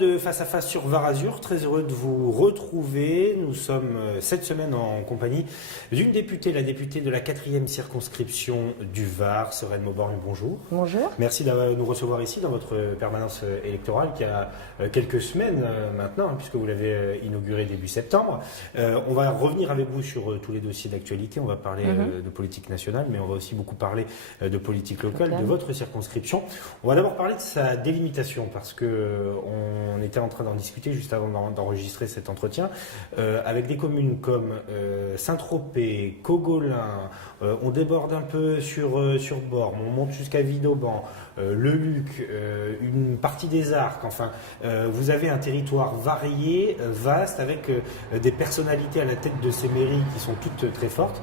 de Face à Face sur Var Azur, très heureux de vous retrouver. Nous sommes cette semaine en compagnie d'une députée, la députée de la 4e circonscription du Var, Sereine Mauborgne, bonjour. Bonjour. Merci de nous recevoir ici dans votre permanence électorale qui a quelques semaines maintenant, puisque vous l'avez inaugurée début septembre. On va revenir avec vous sur tous les dossiers d'actualité, on va parler de politique nationale, mais on va aussi beaucoup parler de politique locale, de votre circonscription. On va d'abord parler de sa délimitation, parce qu'on était en train d'en discuter juste avant d'enregistrer cet entretien, avec des communes comme Saint-Tropez, Cogolin, on déborde un peu sur Bormes, on monte jusqu'à Vidauban, le Luc, une partie des Arcs, enfin, vous avez un territoire varié, vaste, avec des personnalités à la tête de ces mairies qui sont toutes très fortes.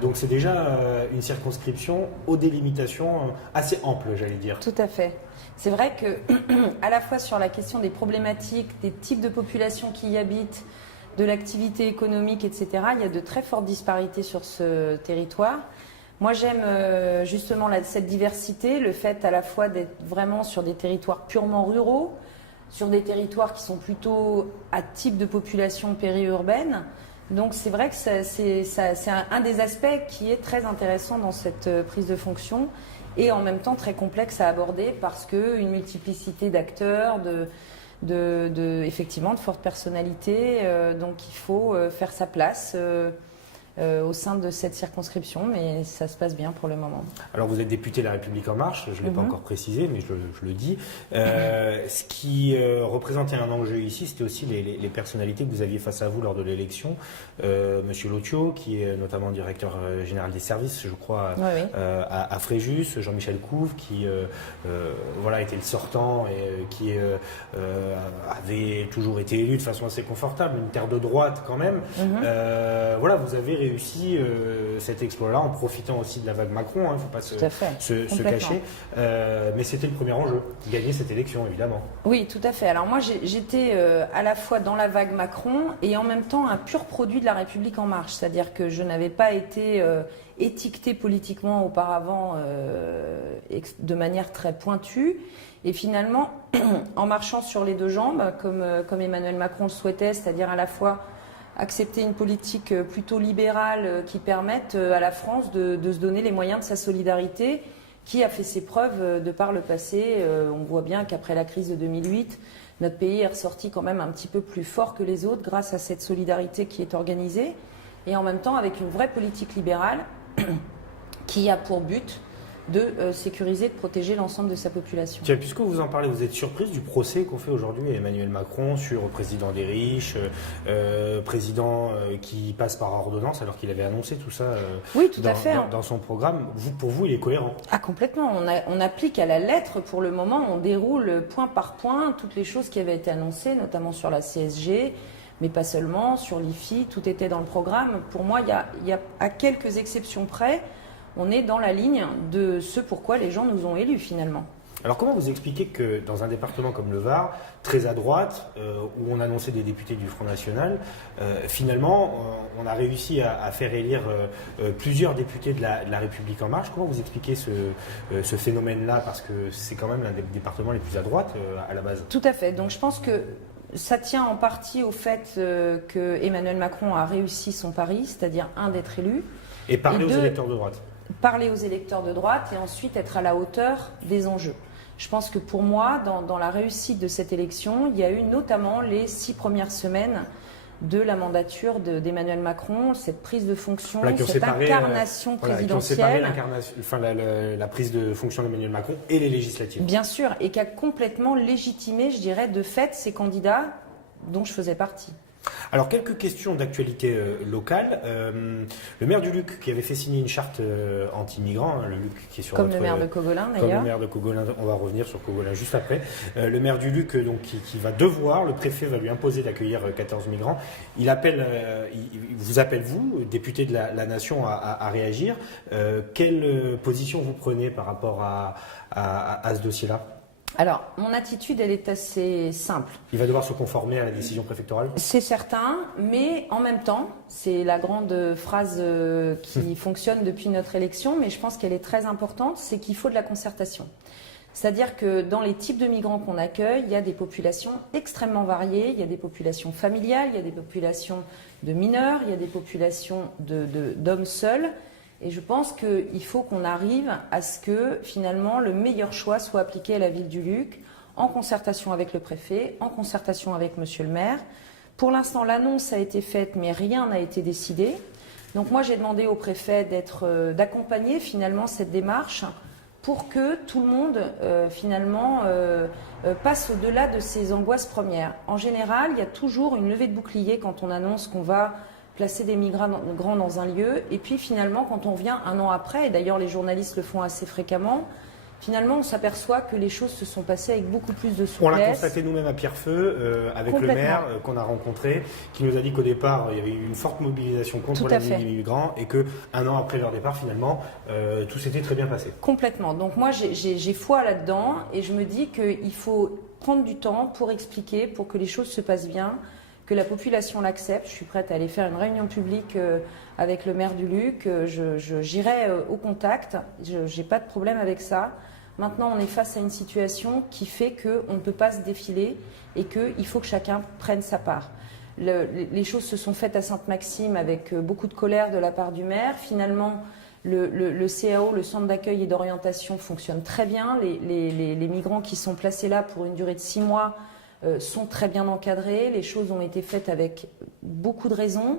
Donc c'est déjà une circonscription aux délimitations assez amples, j'allais dire. Tout à fait. C'est vrai que, à la fois sur la question des problématiques, des types de populations qui y habitent, de l'activité économique, etc., il y a de très fortes disparités sur ce territoire. Moi, j'aime justement cette diversité, le fait à la fois d'être vraiment sur des territoires purement ruraux, sur des territoires qui sont plutôt à type de population périurbaine. Donc c'est vrai que c'est un des aspects qui est très intéressant dans cette prise de fonction et en même temps très complexe à aborder parce qu'une multiplicité d'acteurs, effectivement de fortes personnalités, donc il faut faire sa place au sein de cette circonscription, mais ça se passe bien pour le moment. Alors vous êtes député de La République En Marche, je ne l'ai pas encore précisé, mais je le dis. Ce qui représentait un enjeu ici, c'était aussi les personnalités que vous aviez face à vous lors de l'élection. Monsieur Lotio, qui est notamment directeur général des services, je crois, à Fréjus, Jean-Michel Couve, qui était le sortant et qui avait toujours été élu de façon assez confortable, une terre de droite quand même. Vous avez réussi cet exploit-là en profitant aussi de la vague Macron, il ne faut pas se cacher. Mais c'était le premier enjeu, gagner cette élection évidemment. Oui, tout à fait. Alors moi j'étais à la fois dans la vague Macron et en même temps un pur produit de La République En Marche. C'est-à-dire que je n'avais pas été étiquetée politiquement auparavant de manière très pointue. Et finalement, en marchant sur les deux jambes, comme Emmanuel Macron le souhaitait, c'est-à-dire à la fois accepter une politique plutôt libérale qui permette à la France de se donner les moyens de sa solidarité, qui a fait ses preuves de par le passé. On voit bien qu'après la crise de 2008, notre pays est ressorti quand même un petit peu plus fort que les autres grâce à cette solidarité qui est organisée, et en même temps avec une vraie politique libérale qui a pour but de sécuriser, de protéger l'ensemble de sa population. Tiens, puisque vous en parlez, vous êtes surprise du procès qu'on fait aujourd'hui à Emmanuel Macron sur président des riches, président qui passe par ordonnance alors qu'il avait annoncé tout ça dans son programme. Pour vous, il est cohérent? Ah, complètement. On applique à la lettre pour le moment, on déroule point par point toutes les choses qui avaient été annoncées, notamment sur la CSG, mais pas seulement, sur l'IFI, tout était dans le programme. Pour moi, il y a à quelques exceptions près, on est dans la ligne de ce pourquoi les gens nous ont élus finalement. Alors comment vous expliquez que dans un département comme le Var, très à droite, où on annonçait des députés du Front National, finalement on a réussi à faire élire plusieurs députés de la République En Marche. Comment vous expliquez ce phénomène-là? Parce que c'est quand même l'un des départements les plus à droite à la base. Tout à fait. Donc je pense que ça tient en partie au fait que Emmanuel Macron a réussi son pari, c'est-à-dire d'être élu. Et parler aux électeurs de droite. Parler aux électeurs de droite et ensuite être à la hauteur des enjeux. Je pense que pour moi, dans la réussite de cette élection, il y a eu notamment les 6 premières semaines de la mandature d'Emmanuel Macron, cette prise de fonction, cette incarnation présidentielle. La prise de fonction d'Emmanuel Macron et les législatives. Bien sûr, et qui a complètement légitimé, je dirais, de fait, ces candidats dont je faisais partie. Alors, quelques questions d'actualité locale. Le maire du Luc qui avait fait signer une charte anti-migrants, le Luc qui est sur comme le maire de Cogolin d'ailleurs. Comme le maire de Cogolin, on va revenir sur Cogolin juste après. Le maire du Luc donc, qui va devoir, le préfet va lui imposer d'accueillir 14 migrants. Il vous appelle, vous, député de la Nation, à réagir. Quelle position vous prenez par rapport à ce dossier-là ? Alors, mon attitude, elle est assez simple. Il va devoir se conformer à la décision préfectorale ? C'est certain, mais en même temps, c'est la grande phrase qui fonctionne depuis notre élection, mais je pense qu'elle est très importante, c'est qu'il faut de la concertation. C'est-à-dire que dans les types de migrants qu'on accueille, il y a des populations extrêmement variées, il y a des populations familiales, il y a des populations de mineurs, il y a des populations d'hommes seuls. Et je pense qu'il faut qu'on arrive à ce que finalement le meilleur choix soit appliqué à la ville du Luc, en concertation avec le préfet, en concertation avec monsieur le maire. Pour l'instant, l'annonce a été faite, mais rien n'a été décidé. Donc moi, j'ai demandé au préfet d'accompagner finalement cette démarche pour que tout le monde passe au-delà de ses angoisses premières. En général, il y a toujours une levée de bouclier quand on annonce qu'on va placer des migrants dans un lieu. Et puis finalement, quand on vient un an après, et d'ailleurs les journalistes le font assez fréquemment, finalement on s'aperçoit que les choses se sont passées avec beaucoup plus de souplesse. On l'a constaté nous-mêmes à Pierrefeu, avec le maire qu'on a rencontré, qui nous a dit qu'au départ, il y avait eu une forte mobilisation contre la vie des migrants et qu'un an après leur départ, finalement, tout s'était très bien passé. Complètement. Donc moi, j'ai foi là-dedans et je me dis qu'il faut prendre du temps pour expliquer, pour que les choses se passent bien, que la population l'accepte. Je suis prête à aller faire une réunion publique avec le maire du Luc. J'irai au contact. Je n'ai pas de problème avec ça. Maintenant, on est face à une situation qui fait qu'on ne peut pas se défiler et qu'il faut que chacun prenne sa part. Les choses se sont faites à Sainte-Maxime avec beaucoup de colère de la part du maire. Finalement, le CAO, le centre d'accueil et d'orientation, fonctionne très bien. Les migrants qui sont placés là pour une durée de 6 mois sont très bien encadrés. Les choses ont été faites avec beaucoup de raison.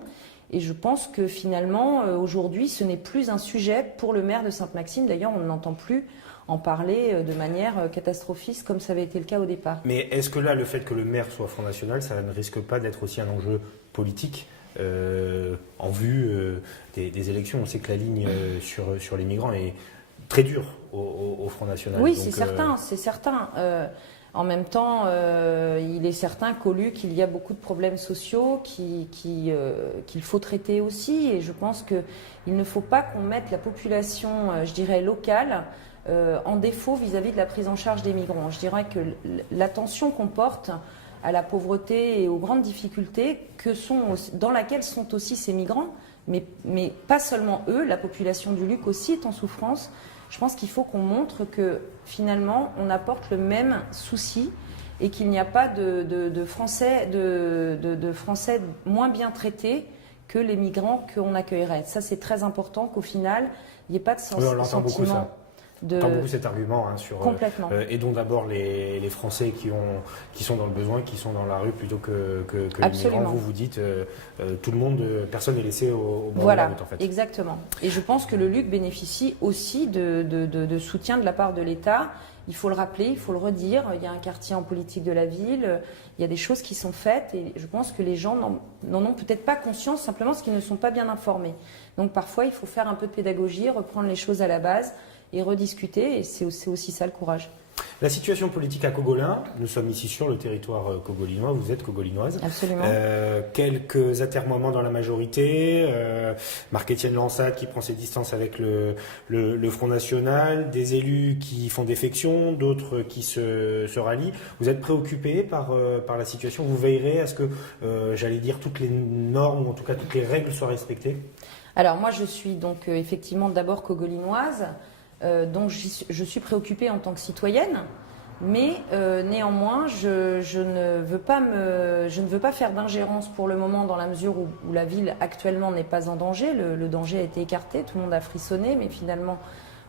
Et je pense que finalement, aujourd'hui, ce n'est plus un sujet pour le maire de Sainte-Maxime. D'ailleurs, on n'entend plus en parler de manière catastrophiste comme ça avait été le cas au départ. Mais est-ce que là, le fait que le maire soit Front National, ça ne risque pas d'être aussi un enjeu politique en vue des élections? On sait que la ligne sur les migrants est très dure au Front National. Oui, c'est certain. En même temps, il est certain qu'au Luc, il y a beaucoup de problèmes sociaux qu'il faut traiter aussi. Et je pense qu'il ne faut pas qu'on mette la population, je dirais, locale en défaut vis-à-vis de la prise en charge des migrants. Je dirais que l'attention qu'on porte à la pauvreté et aux grandes difficultés dans laquelle sont aussi ces migrants, mais pas seulement eux, la population du Luc aussi est en souffrance. Je pense qu'il faut qu'on montre que finalement on apporte le même souci et qu'il n'y a pas de Français moins bien traités que les migrants qu'on accueillerait. Ça, c'est très important qu'au final, il n'y ait pas de sentiment. Oui, on entend beaucoup ça. On entend beaucoup cet argument sur aidons d'abord les Français qui sont dans le besoin, qui sont dans la rue plutôt que les migrants. Vous dites tout le monde, personne n'est laissé au bord de la route en fait. Exactement. Et je pense que le Luc bénéficie aussi de soutien de la part de l'État. Il faut le rappeler, il faut le redire. Il y a un quartier en politique de la ville, il y a des choses qui sont faites et je pense que les gens n'en ont peut-être pas conscience simplement parce qu'ils ne sont pas bien informés. Donc parfois il faut faire un peu de pédagogie, reprendre les choses à la base et rediscuter, et c'est aussi ça le courage. La situation politique à Cogolin, nous sommes ici sur le territoire cogolinois, vous êtes cogolinoise. Absolument. Quelques atermoiements dans la majorité, Marc-Étienne Lansat qui prend ses distances avec le Front National, des élus qui font défection, d'autres qui se rallient. Vous êtes préoccupé par la situation, vous veillerez à ce que, j'allais dire, toutes les normes, ou en tout cas toutes les règles soient respectées? Alors moi je suis donc effectivement d'abord cogolinoise, donc je suis préoccupée en tant que citoyenne, mais néanmoins je ne veux pas faire d'ingérence pour le moment dans la mesure où la ville actuellement n'est pas en danger. Le danger a été écarté, tout le monde a frissonné, mais finalement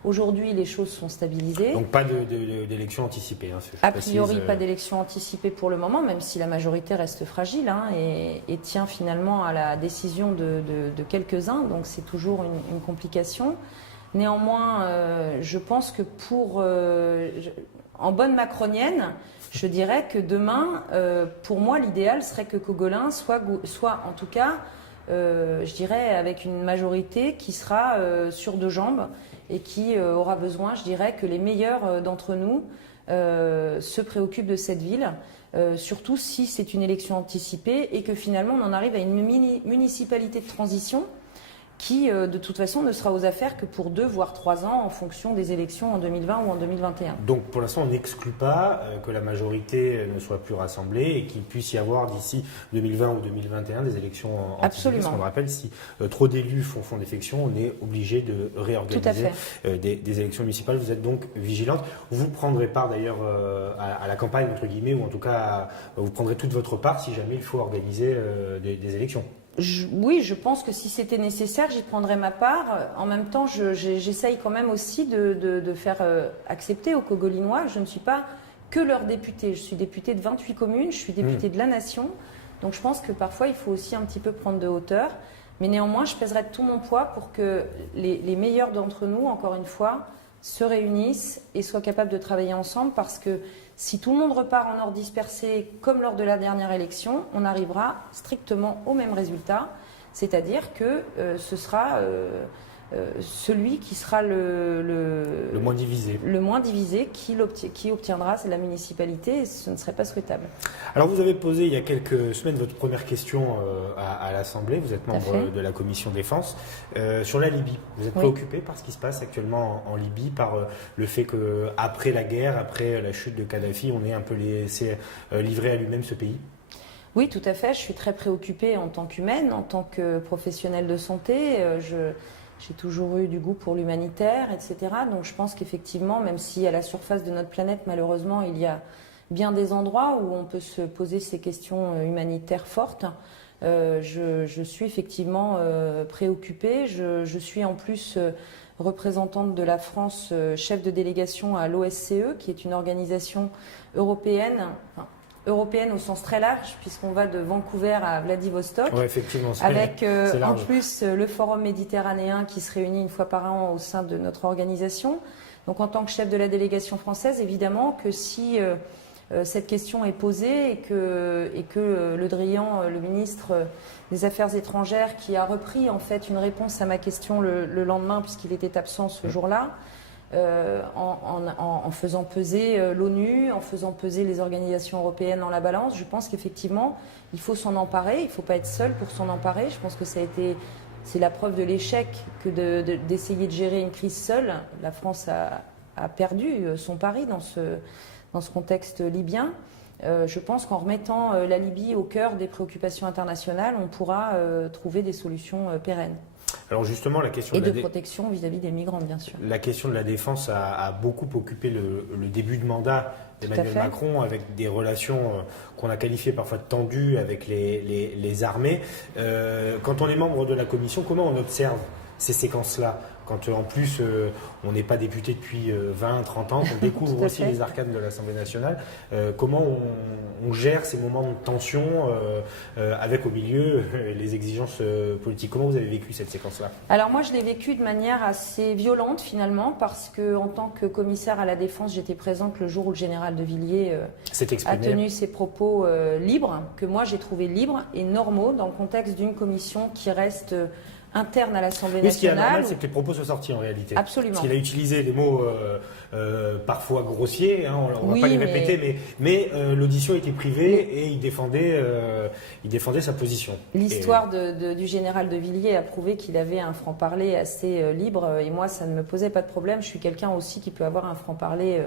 aujourd'hui les choses sont stabilisées. Donc pas d'élection anticipée. A priori pas d'élection anticipée pour le moment, même si la majorité reste fragile et tient finalement à la décision de quelques-uns, donc c'est toujours une complication. Néanmoins, je pense que en bonne macronienne, je dirais que demain, pour moi, l'idéal serait que Cogolin soit en tout cas, je dirais, avec une majorité qui sera sur 2 jambes et qui aura besoin, je dirais, que les meilleurs d'entre nous se préoccupent de cette ville, surtout si c'est une élection anticipée et que finalement on en arrive à une municipalité de transition qui de toute façon ne sera aux affaires que pour 2 voire 3 ans en fonction des élections en 2020 ou en 2021. Donc pour l'instant, on n'exclut pas que la majorité ne soit plus rassemblée et qu'il puisse y avoir d'ici 2020 ou 2021 des élections anticipées. Absolument. Parce qu'on rappelle, si trop d'élus font défection, on est obligé de réorganiser des élections municipales. Vous êtes donc vigilante. Vous prendrez part d'ailleurs à la campagne, entre guillemets, ou en tout cas, vous prendrez toute votre part si jamais il faut organiser des élections. Oui, je pense que si c'était nécessaire, j'y prendrais ma part. En même temps, j'essaye quand même aussi de faire accepter aux Cogolinois. Je ne suis pas que leur députée. Je suis députée de 28 communes, je suis députée de la Nation. Donc je pense que parfois, il faut aussi un petit peu prendre de hauteur. Mais néanmoins, je pèserai de tout mon poids pour que les meilleurs d'entre nous, encore une fois, se réunissent et soient capables de travailler ensemble, parce que si tout le monde repart en ordre dispersé comme lors de la dernière élection, on arrivera strictement au même résultat, c'est-à-dire que ce sera celui qui sera le moins divisé. Le moins divisé qui obtiendra la municipalité, et ce ne serait pas souhaitable. Alors vous avez posé il y a quelques semaines votre première question à l'Assemblée, vous êtes membre de la commission défense, sur la Libye. Vous êtes préoccupé par ce qui se passe actuellement en Libye, par le fait qu'après la guerre, après la chute de Kadhafi, on ait un peu laissé livrer à lui-même ce pays? Oui, tout à fait. Je suis très préoccupée en tant qu'humaine, en tant que professionnelle de santé. J'ai toujours eu du goût pour l'humanitaire, etc. Donc je pense qu'effectivement, même si à la surface de notre planète, malheureusement, il y a bien des endroits où on peut se poser ces questions humanitaires fortes, je suis effectivement préoccupée. Je suis en plus représentante de la France, chef de délégation à l'OSCE, qui est une organisation européenne, européenne au sens très large, puisqu'on va de Vancouver à Vladivostok, effectivement, avec en plus le forum méditerranéen qui se réunit une fois par an au sein de notre organisation. Donc en tant que chef de la délégation française, évidemment que si cette question est posée et que Le Drian, le ministre des Affaires étrangères, qui a repris en fait une réponse à ma question le lendemain, puisqu'il était absent ce jour-là, en faisant peser l'ONU, en faisant peser les organisations européennes dans la balance, je pense qu'effectivement, il faut s'en emparer. Il ne faut pas être seul pour s'en emparer. Je pense que c'est la preuve de l'échec que d'essayer de gérer une crise seule. La France a perdu son pari dans ce contexte libyen. Je pense qu'en remettant la Libye au cœur des préoccupations internationales, on pourra trouver des solutions pérennes. Alors justement, la question de protection vis-à-vis des migrants, bien sûr. La question de la défense a beaucoup occupé le début de mandat d'Emmanuel Macron, avec des relations qu'on a qualifiées parfois de tendues avec les armées. Quand on est membre de la commission, comment on observe ces séquences-là? Quand en plus on n'est pas député depuis 20-30 ans, qu'on découvre aussi les arcanes de l'Assemblée nationale, comment on gère ces moments de tension avec au milieu les exigences politiques? Comment vous avez vécu cette séquence-là? Alors moi je l'ai vécu de manière assez violente finalement, parce qu'en tant que commissaire à la défense, j'étais présente le jour où le général de Villiers a tenu ses propos libres, que moi j'ai trouvé libres et normaux dans le contexte d'une commission qui reste interne à l'Assemblée nationale. Mais ce qui est anormal, c'est que les propos soient sortis en réalité. Absolument. Parce qu'il a utilisé des mots parfois grossiers, hein, on ne va pas les répéter, mais l'audition était privée et il défendait sa position. L'histoire du général de Villiers a prouvé qu'il avait un franc-parler assez libre, et moi ça ne me posait pas de problème. Je suis quelqu'un aussi qui peut avoir un franc-parler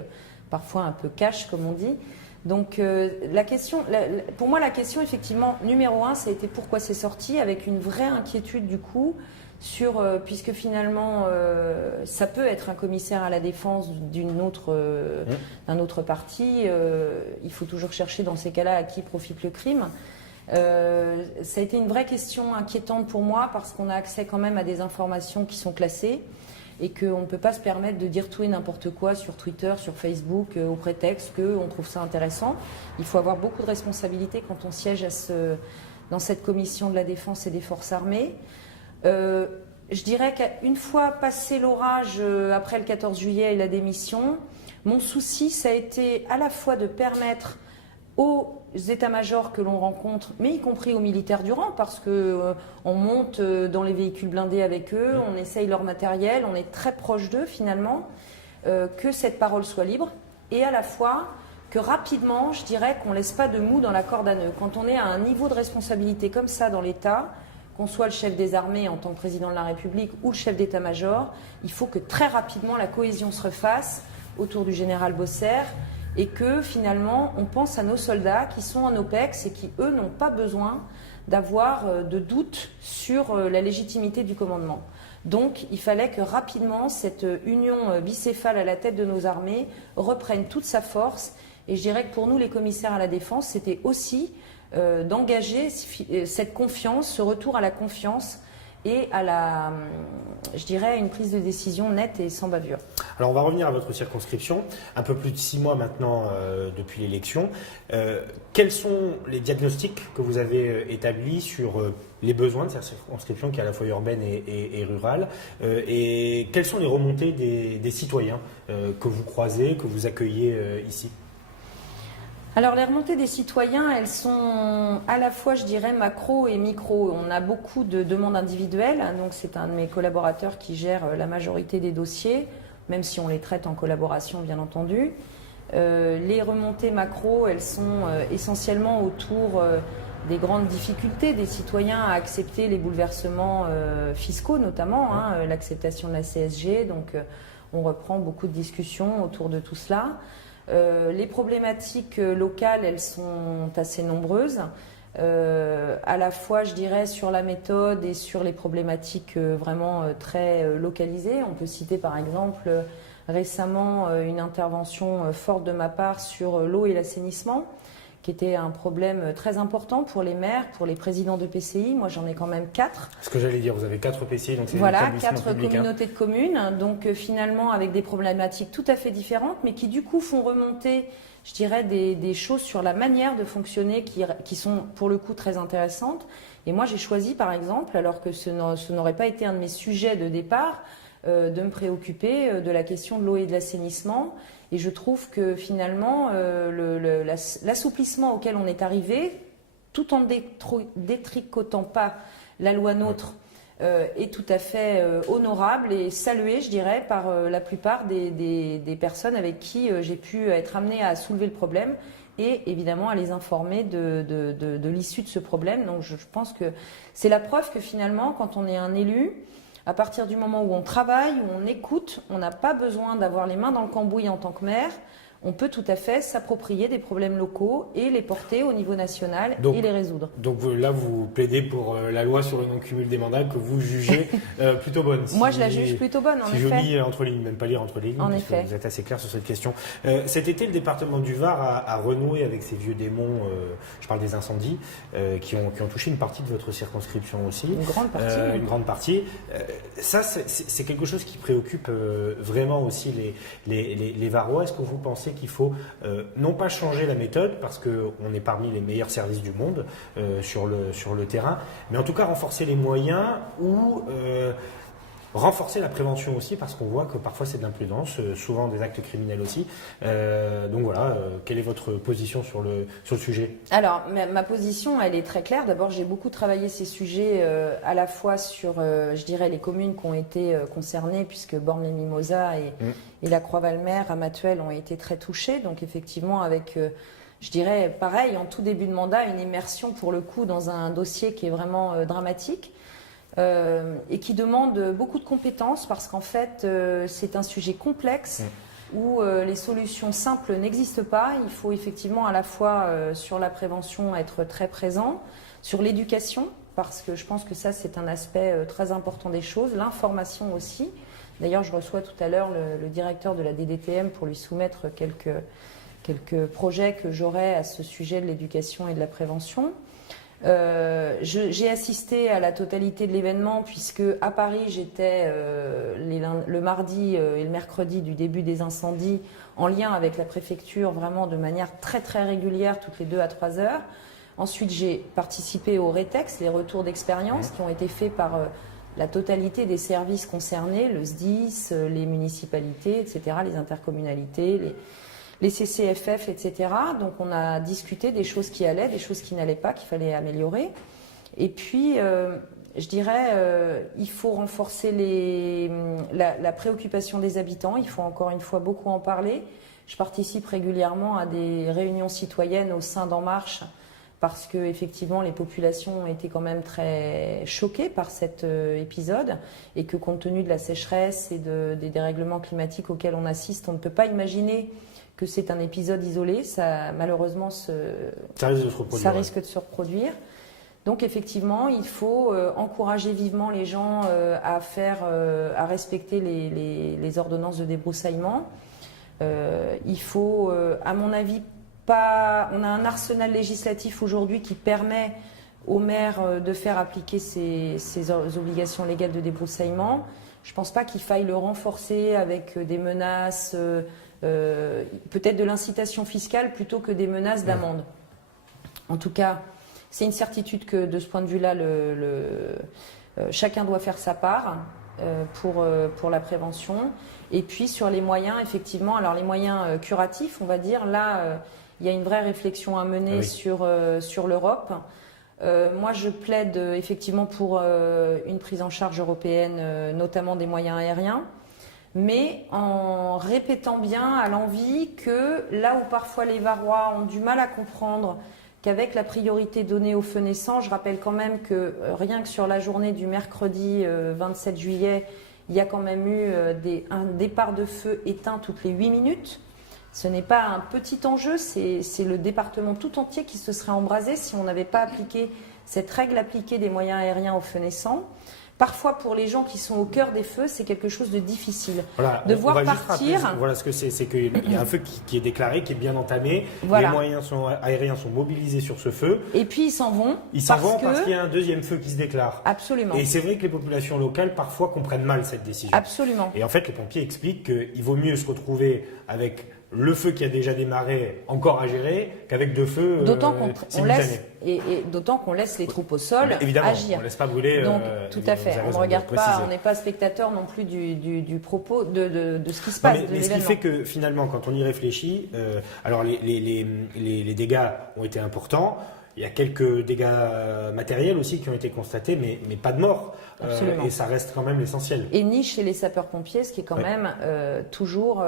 parfois un peu cash, comme on dit. Donc pour moi la question effectivement numéro 1, ça a été pourquoi c'est sorti, avec une vraie inquiétude du coup puisque finalement ça peut être un commissaire à la défense d'un autre parti. Il faut toujours chercher dans ces cas-là à qui profite le crime. Ça a été une vraie question inquiétante pour moi, parce qu'on a accès quand même à des informations qui sont classées, et qu'on ne peut pas se permettre de dire tout et n'importe quoi sur Twitter, sur Facebook, au prétexte qu'on trouve ça intéressant. Il faut avoir beaucoup de responsabilités quand on siège dans cette commission de la défense et des forces armées. Je dirais qu'une fois passé l'orage après le 14 juillet et la démission, mon souci, ça a été à la fois de permettre aux états-majors que l'on rencontre, mais y compris aux militaires du rang, parce qu'on monte dans les véhicules blindés avec eux, on essaye leur matériel, on est très proche d'eux finalement, que cette parole soit libre, et à la fois que rapidement, je dirais qu'on ne laisse pas de mou dans la corde à nœuds. Quand on est à un niveau de responsabilité comme ça dans l'État, qu'on soit le chef des armées en tant que président de la République ou le chef d'état-major, il faut que très rapidement la cohésion se refasse autour du général Bossert et que finalement on pense à nos soldats qui sont en OPEX et qui eux n'ont pas besoin d'avoir de doutes sur la légitimité du commandement. Donc il fallait que rapidement cette union bicéphale à la tête de nos armées reprenne toute sa force. Et je dirais que pour nous, les commissaires à la défense, c'était aussi d'engager cette confiance, ce retour à la confiance et à une prise de décision nette et sans bavure. Alors on va revenir à votre circonscription, un peu plus de 6 mois maintenant depuis l'élection. Quels sont les diagnostics que vous avez établis sur les besoins de cette circonscription qui est à la fois urbaine et rurale et quelles sont les remontées des citoyens que vous croisez, que vous accueillez ici ? Alors les remontées des citoyens, elles sont à la fois, je dirais, macro et micro. On a beaucoup de demandes individuelles, donc c'est un de mes collaborateurs qui gère la majorité des dossiers, même si on les traite en collaboration, bien entendu. Les remontées macro, elles sont essentiellement autour des grandes difficultés des citoyens à accepter les bouleversements fiscaux, notamment, l'acceptation de la CSG. Donc on reprend beaucoup de discussions autour de tout cela. Les problématiques locales, elles sont assez nombreuses, à la fois, je dirais, sur la méthode et sur les problématiques vraiment très localisées. On peut citer par exemple récemment une intervention forte de ma part sur l'eau et l'assainissement, qui était un problème très important pour les maires, pour les présidents de PCI. Moi, j'en ai quand même 4. Ce que j'allais dire, vous avez 4 PCI, donc c'est voilà, des établissements 4 publics, communautés de communes, donc finalement avec des problématiques tout à fait différentes, mais qui du coup font remonter, je dirais, des choses sur la manière de fonctionner qui sont pour le coup très intéressantes. Et moi, j'ai choisi, par exemple, alors que ce n'aurait pas été un de mes sujets de départ, de me préoccuper de la question de l'eau et de l'assainissement. Et je trouve que finalement, l'assouplissement auquel on est arrivé, tout en détricotant pas la loi NOTRe, est tout à fait honorable et salué, je dirais, par la plupart des personnes avec qui j'ai pu être amenée à soulever le problème et évidemment à les informer de l'issue de ce problème. Donc je pense que c'est la preuve que finalement, quand on est un élu, à partir du moment où on travaille, où on écoute, on n'a pas besoin d'avoir les mains dans le cambouis en tant que maire. On peut tout à fait s'approprier des problèmes locaux et les porter au niveau national et les résoudre. Donc là, vous plaidez pour la loi sur le non-cumul des mandats que vous jugez plutôt bonne. Moi, je la juge plutôt bonne, en effet. Si je lis entre lignes, même pas lire entre les lignes, en parce effet. que vous êtes assez clair sur cette question. Cet été, le département du Var a renoué avec ces vieux démons, je parle des incendies, qui ont touché une partie de votre circonscription aussi. Une grande partie. Une grande partie. Ça, c'est quelque chose qui préoccupe vraiment aussi les Varois. Est-ce que vous pensez qu'il faut non pas changer la méthode, parce qu'on est parmi les meilleurs services du monde sur le terrain, mais en tout cas renforcer les moyens ou renforcer la prévention aussi, parce qu'on voit que parfois c'est de l'imprudence, souvent des actes criminels aussi. Donc voilà, quelle est votre position sur le sujet ? Alors, ma position, elle est très claire. D'abord, j'ai beaucoup travaillé ces sujets à la fois sur, je dirais, les communes qui ont été concernées, puisque Bormes-les-Mimosas et la Croix-Valmer, Ramatuelle ont été très touchées. Donc effectivement, avec, je dirais, pareil, en tout début de mandat, une immersion pour le coup dans un dossier qui est vraiment dramatique. Et qui demande beaucoup de compétences parce qu'en fait, c'est un sujet complexe où les solutions simples n'existent pas. Il faut effectivement à la fois sur la prévention être très présent, sur l'éducation, parce que je pense que ça c'est un aspect très important des choses, l'information aussi. D'ailleurs, je reçois tout à l'heure le directeur de la DDTM pour lui soumettre quelques projets que j'aurai à ce sujet de l'éducation et de la prévention. J'ai assisté à la totalité de l'événement puisque à Paris j'étais le mardi et le mercredi du début des incendies en lien avec la préfecture vraiment de manière très très régulière toutes les 2 à 3 heures. Ensuite j'ai participé au RETEX, les retours d'expérience qui ont été faits par la totalité des services concernés, le SDIS, les municipalités, etc., les intercommunalités, les CCFF, etc. Donc on a discuté des choses qui allaient, des choses qui n'allaient pas, qu'il fallait améliorer. Et puis, je dirais, il faut renforcer la préoccupation des habitants. Il faut encore une fois beaucoup en parler. Je participe régulièrement à des réunions citoyennes au sein d'En Marche parce que effectivement les populations ont été quand même très choquées par cet épisode et que compte tenu de la sécheresse et des dérèglements climatiques auxquels on assiste, on ne peut pas imaginer que c'est un épisode isolé. Ça, malheureusement, ça risque de se reproduire. Donc effectivement, il faut encourager vivement les gens à respecter les ordonnances de débroussaillement. Il faut, à mon avis, on a un arsenal législatif aujourd'hui qui permet aux maires de faire appliquer ces obligations légales de débroussaillement. Je ne pense pas qu'il faille le renforcer avec des menaces, peut-être de l'incitation fiscale plutôt que des menaces d'amende. En tout cas, c'est une certitude que de ce point de vue-là, chacun doit faire sa part pour la prévention. Et puis sur les moyens, effectivement, alors les moyens curatifs, on va dire, là, il y a une vraie réflexion à mener sur l'Europe. Moi, je plaide effectivement pour une prise en charge européenne, notamment des moyens aériens, mais en répétant bien à l'envi que là où parfois les Varois ont du mal à comprendre qu'avec la priorité donnée aux feux naissants, je rappelle quand même que rien que sur la journée du mercredi 27 juillet, il y a quand même eu un départ de feu éteint toutes les 8 minutes. Ce n'est pas un petit enjeu, c'est le département tout entier qui se serait embrasé si on n'avait pas appliqué cette règle appliquée des moyens aériens aux feux naissants. Parfois, pour les gens qui sont au cœur des feux, c'est quelque chose de difficile. Voilà, de voir partir. Voilà ce que c'est qu'il y a un feu qui est déclaré, qui est bien entamé. Voilà. Les moyens aériens sont mobilisés sur ce feu. Et puis ils s'en vont. Ils s'en vont parce qu'il y a un deuxième feu qui se déclare. Absolument. Et c'est vrai que les populations locales parfois comprennent mal cette décision. Absolument. Et en fait, les pompiers expliquent qu'il vaut mieux se retrouver avec le feu qui a déjà démarré encore à gérer qu'avec deux feux simultanés. D'autant qu'on laisse les troupes au sol agir. On ne laisse pas brûler. Donc, tout à fait. On ne regarde pas, on n'est pas spectateur non plus du propos, de ce qui se passe. Mais ce qui fait que finalement, quand on y réfléchit, alors les dégâts ont été importants. Il y a quelques dégâts matériels aussi qui ont été constatés, mais pas de mort. Et ça reste quand même l'essentiel. Et ni chez les sapeurs-pompiers, ce qui est quand même toujours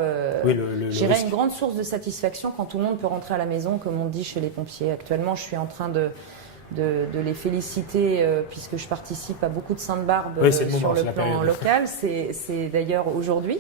une grande source de satisfaction quand tout le monde peut rentrer à la maison, comme on dit chez les pompiers. Actuellement, je suis en train de les féliciter puisque je participe à beaucoup de Sainte-Barbe sur le plan local. C'est d'ailleurs aujourd'hui.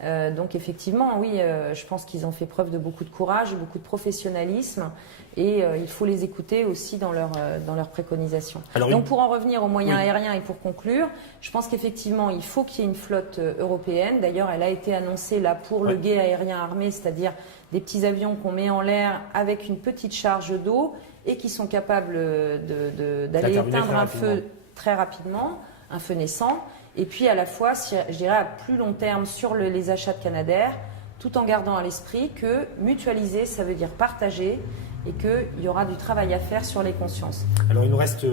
Donc effectivement, oui, je pense qu'ils ont fait preuve de beaucoup de courage, beaucoup de professionnalisme et il faut les écouter aussi dans leurs préconisations. Donc pour en revenir aux moyens aériens et pour conclure, je pense qu'effectivement, il faut qu'il y ait une flotte européenne. D'ailleurs, elle a été annoncée là pour le guet aérien armé, c'est-à-dire des petits avions qu'on met en l'air avec une petite charge d'eau et qui sont capables d'aller éteindre un feu très rapidement, un feu naissant. Et puis à la fois, je dirais à plus long terme sur les achats de Canadair, tout en gardant à l'esprit que mutualiser, ça veut dire partager et qu'il y aura du travail à faire sur les consciences. Alors il nous reste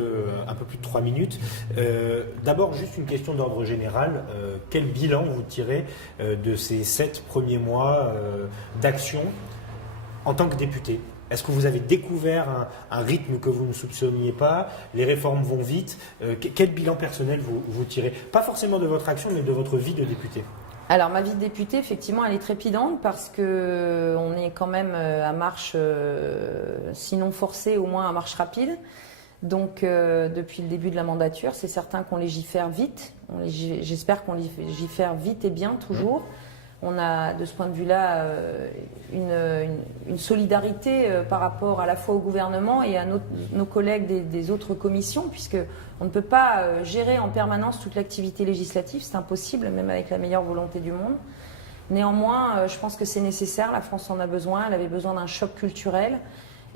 un peu plus de 3 minutes. D'abord, juste une question d'ordre général. Quel bilan vous tirez de ces 7 premiers mois d'action en tant que député ? Est-ce que vous avez découvert un rythme que vous ne soupçonniez pas? Les réformes vont vite. Quel bilan personnel vous tirez? Pas forcément de votre action, mais de votre vie de député. Alors ma vie de député, effectivement, elle est trépidante parce qu'on est quand même à marche, sinon forcée, au moins à marche rapide. Donc depuis le début de la mandature, c'est certain qu'on légifère vite. J'espère qu'on légifère vite et bien toujours. On a de ce point de vue-là une solidarité par rapport à la fois au gouvernement et à nos collègues des autres commissions, puisqu'on ne peut pas gérer en permanence toute l'activité législative, c'est impossible, même avec la meilleure volonté du monde. Néanmoins, je pense que c'est nécessaire, la France en a besoin, elle avait besoin d'un choc culturel.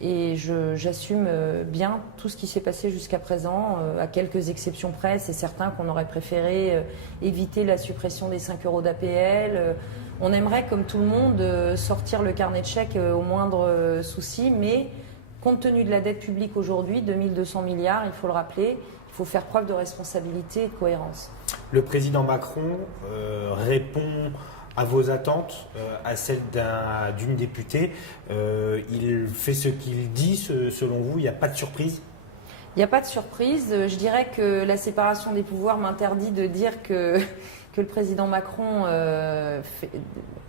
Et j'assume bien tout ce qui s'est passé jusqu'à présent, à quelques exceptions près. C'est certain qu'on aurait préféré éviter la suppression des 5 € d'APL. On aimerait, comme tout le monde, sortir le carnet de chèques au moindre souci. Mais compte tenu de la dette publique aujourd'hui, 2200 milliards, il faut le rappeler, il faut faire preuve de responsabilité et de cohérence. Le président Macron répond à vos attentes, à celles d'une députée. Il fait ce qu'il dit, selon vous, il n'y a pas de surprise? Il n'y a pas de surprise. Je dirais que la séparation des pouvoirs m'interdit de dire que que le président Macron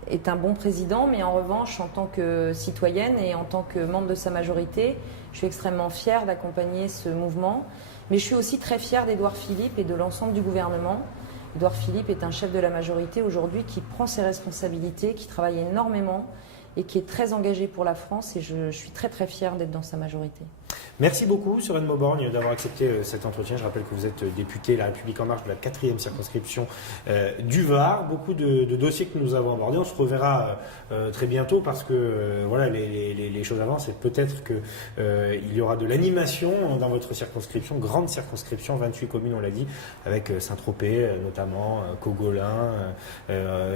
est un bon président, mais en revanche, en tant que citoyenne et en tant que membre de sa majorité, je suis extrêmement fière d'accompagner ce mouvement. Mais je suis aussi très fière d'Édouard Philippe et de l'ensemble du gouvernement. Édouard Philippe est un chef de la majorité aujourd'hui qui prend ses responsabilités, qui travaille énormément et qui est très engagé pour la France. Et je suis très très fière d'être dans sa majorité. Merci beaucoup, Sereine Mauborgne, d'avoir accepté cet entretien. Je rappelle que vous êtes députée La République En Marche de la 4e circonscription du Var. Beaucoup de dossiers que nous avons abordés. On se reverra très bientôt parce que voilà, les choses avancent et peut-être qu'il y aura de l'animation dans votre circonscription, grande circonscription, 28 communes, on l'a dit, avec Saint-Tropez notamment, Cogolin,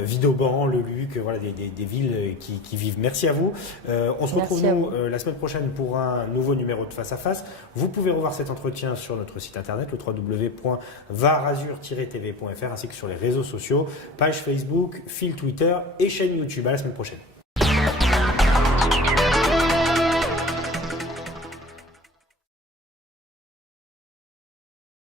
Vidauban, Le Luc, voilà, des villes qui vivent. Merci à vous. On se retrouve la semaine prochaine pour un nouveau numéro de Face à Face. Vous pouvez revoir cet entretien sur notre site internet, le www.varazur-tv.fr, ainsi que sur les réseaux sociaux, page Facebook, fil Twitter et chaîne YouTube. À la semaine prochaine.